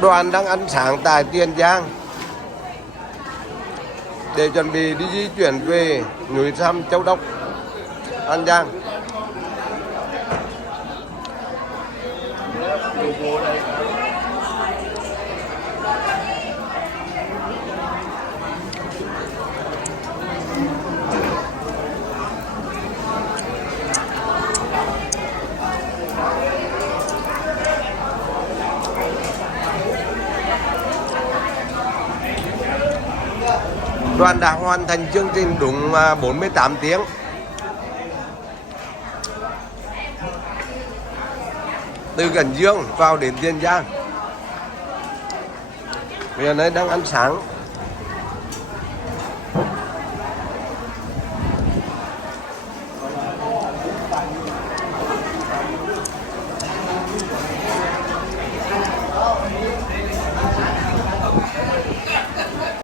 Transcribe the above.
Đoàn đang ăn sáng tại Tiền Giang để chuẩn bị đi di chuyển về núi Sam Châu Đốc, An Giang. Đoàn đã hoàn thành chương trình đúng 48 tiếng. Từ Cần Dương vào đến Tiền Giang. Bây giờ này đang ăn sáng.